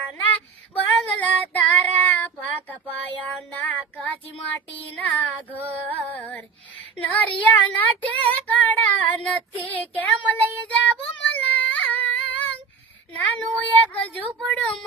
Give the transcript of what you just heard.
પાયાના બંગલા તારા પાકા પાયાના કાચી માટીના ઘર નરિયાના ઠેકાડા નથી કેમ લઈ જાવું મલાંગ નાનું એક ઝૂંપડું